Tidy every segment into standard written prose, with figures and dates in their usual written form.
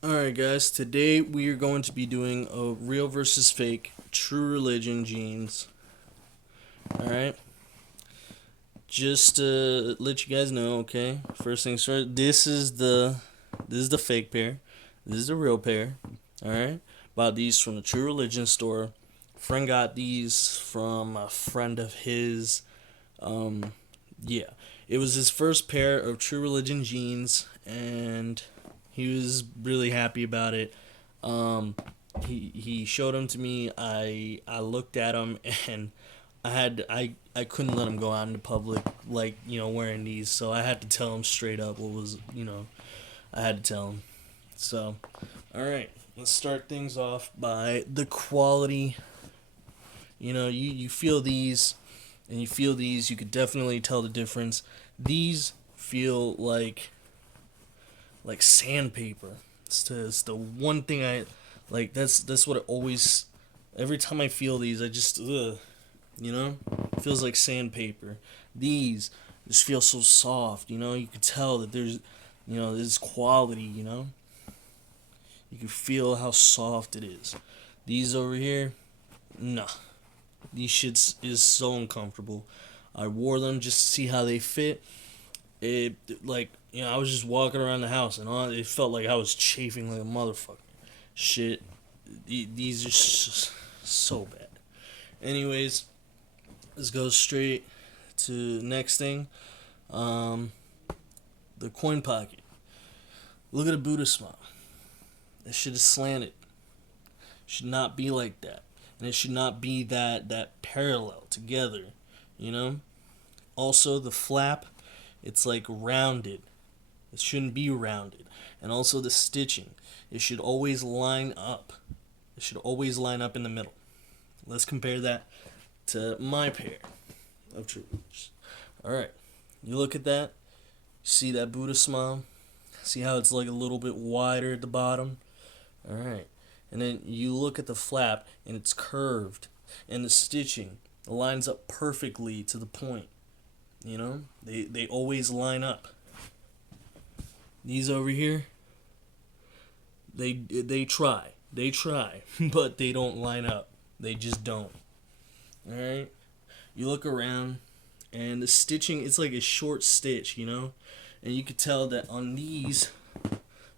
Alright, guys, today we are going to be doing a real versus fake True Religion jeans. Alright, just to let you guys know, okay? First things first, this is the fake pair. This is the real pair. Alright? Bought these from the True Religion store. Friend got these from a friend of his. Um yeah. It was his first pair of True Religion jeans and he was really happy about it. Um, he showed them to me. I looked at them and I couldn't let him go out into public like wearing these. So I had to tell him straight up what was I had to tell him. So, all right, let's start things off by the quality. You feel these and you feel these. You could definitely tell the difference. These feel like sandpaper. It's the one thing I like. That's what it always. Every time I feel these, I just it feels like sandpaper. These just feel so soft. You could tell that there's quality. You can feel how soft it is. These over here, nah. These shits is so uncomfortable. I wore them just to see how they fit. It like I was just walking around the house and it felt like I was chafing like a motherfucker. Shit, these are so bad. Anyways, let's go straight to the next thing. Um, the coin pocket. Look at a Buddha smile. That shit is slanted. Should not be like that, and it should not be that parallel together. You know. Also, the flap, it's like rounded. It shouldn't be rounded. And also the stitching. It should always line up. It should always line up in the middle. Let's compare that to my pair of troopers. Alright. You look at that. See that Buddha smile? See how it's like a little bit wider at the bottom? Alright. And then you look at the flap and it's curved. And the stitching lines up perfectly to the point. They always line up. These over here, they try, but they don't line up. They just don't. All right. You look around, and the stitching, it's like a short stitch, and you could tell that on these,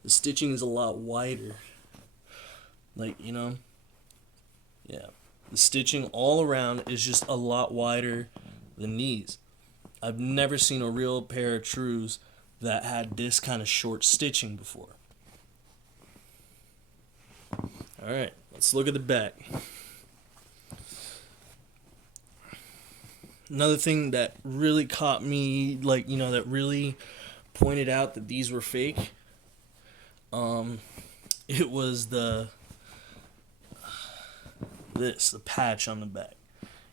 the stitching is a lot wider. Like yeah, the stitching all around is just a lot wider than these. I've never seen a real pair of Trues that had this kind of short stitching before. All right, let's look at the back. Another thing that really caught me, that really pointed out that these were fake, um, it was the patch on the back.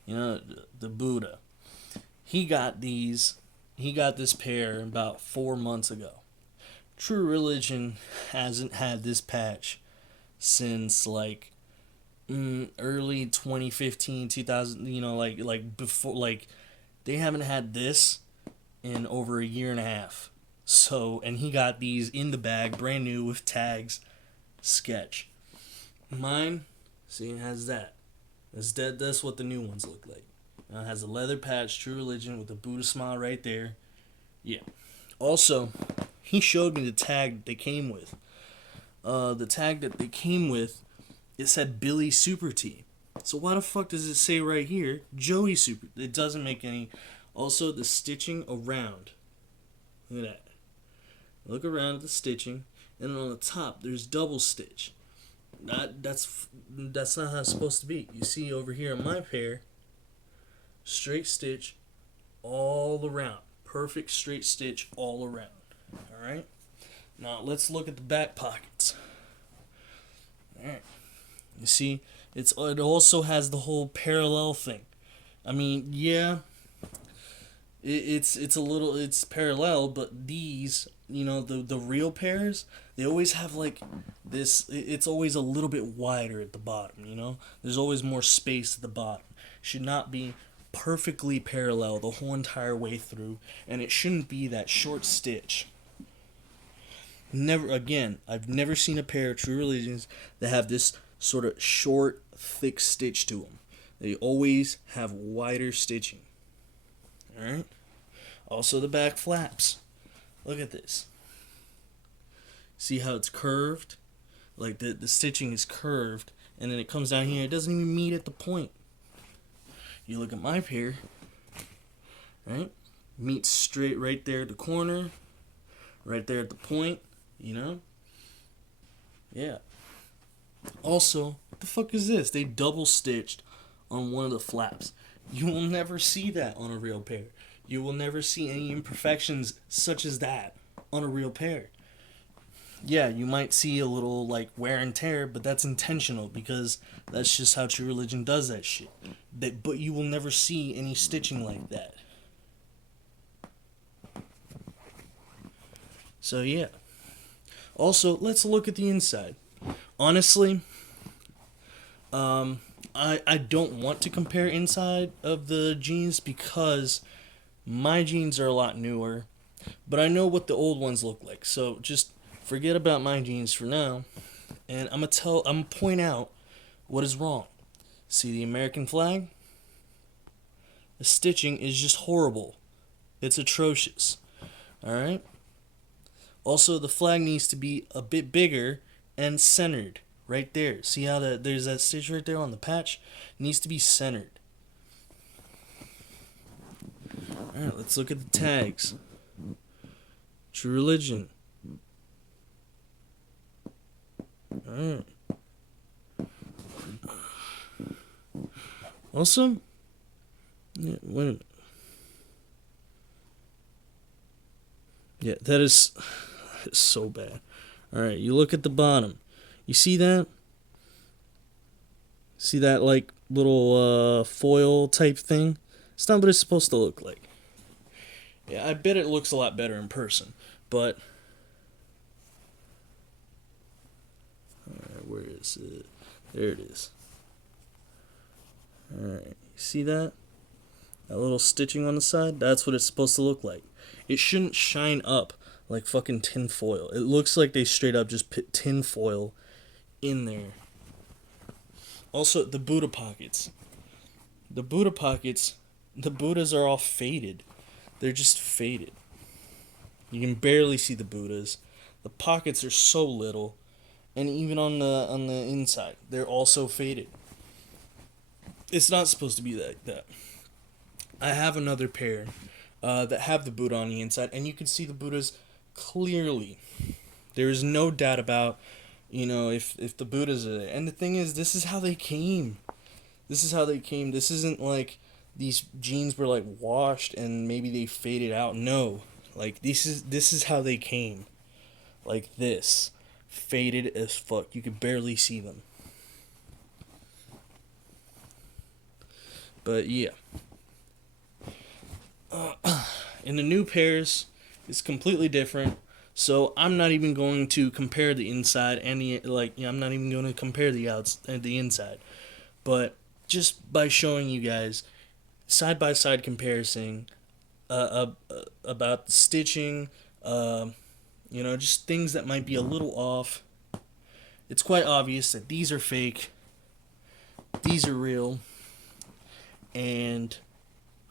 The Buddha. He got these. He got this pair about 4 months ago. True Religion hasn't had this patch since early 2015, 2000. Like before, they haven't had this in over a year and a half. So, and he got these in the bag, brand new with tags, sketch. Mine, see, it has that. That's what the new ones look like. It has a leather patch, True Religion, with a Buddha smile right there. Yeah. Also, he showed me the tag they came with. The tag that they came with, it said Billy Super T. So why the fuck does it say right here Joey Super? It doesn't make any. Also, the stitching around. Look at that. Look around at the stitching, and then on the top there's double stitch. That's not how it's supposed to be. You see over here in my pair, straight stitch all around. Perfect straight stitch all around. Alright? Now let's look at the back pockets. Alright. You see, it also has the whole parallel thing. I mean, yeah, it's a little it's parallel, but these, the real pairs, they always have like this. It's always a little bit wider at the bottom. There's always more space at the bottom. Should not be perfectly parallel the whole entire way through, and it shouldn't be that short stitch. Never again. I've never seen a pair of True Religions that have this sort of short, thick stitch to them. They always have wider stitching. All right. Also, the back flaps. Look at this. See how it's curved? Like the stitching is curved, and then it comes down here. It doesn't even meet at the point. You look at my pair, right? Meets straight right there at the corner, right there at the point, you know? Yeah. Also, what the fuck is this? They double stitched on one of the flaps. You will never see that on a real pair. You will never see any imperfections such as that on a real pair. Yeah, you might see a little like wear and tear, but that's intentional because that's just how True Religion does that shit. But you will never see any stitching like that. So yeah. Also, let's look at the inside. Honestly, I don't want to compare inside of the jeans because my jeans are a lot newer, but I know what the old ones look like. So just forget about my jeans for now, and I'm gonna point out what is wrong. See the American flag? The stitching is just horrible. It's atrocious. All right? Also, the flag needs to be a bit bigger and centered right there. See how there's that stitch right there on the patch? It needs to be centered. All right, let's look at the tags. True Religion. All right. Also, yeah, wait a minute. Yeah, that is so bad. All right, you look at the bottom. You see that? See that like little foil type thing? It's not what it's supposed to look like. Yeah, I bet it looks a lot better in person, but where is it? There it is. All right, you see that? That little stitching on the side? That's what it's supposed to look like. It shouldn't shine up like fucking tin foil. It looks like they straight up just put tin foil in there. Also, the Buddha pockets. The Buddha pockets, the Buddhas are all faded. They're just faded. You can barely see the Buddhas. The pockets are so little, and even on the inside, they're also faded. It's not supposed to be like that. I have another pair that have the Buddha on the inside, and you can see the Buddhas clearly. There is no doubt about, if the Buddhas are there. And the thing is, this is how they came. This is how they came. This isn't like these jeans were like washed and maybe they faded out. No, like this is how they came. Like this, faded as fuck. You could barely see them. But yeah. In the new pairs, it's completely different. So I'm not even going to compare the inside and I'm not even going to compare the the inside. But just by showing you guys side by side comparison about the stitching, just things that might be a little off. It's quite obvious that these are fake, these are real, and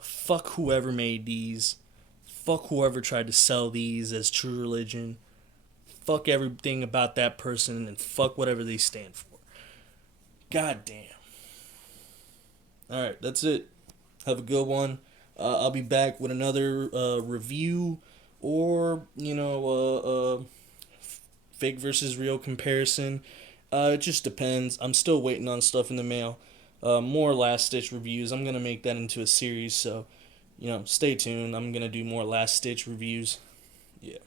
fuck whoever made these. Fuck whoever tried to sell these as True Religion. Fuck everything about that person and fuck whatever they stand for. God damn. Alright, that's it. Have a good one. I'll be back with another review or, fake versus real comparison. It just depends. I'm still waiting on stuff in the mail. More Last Stitch reviews. I'm going to make that into a series, so, stay tuned. I'm going to do more Last Stitch reviews. Yeah.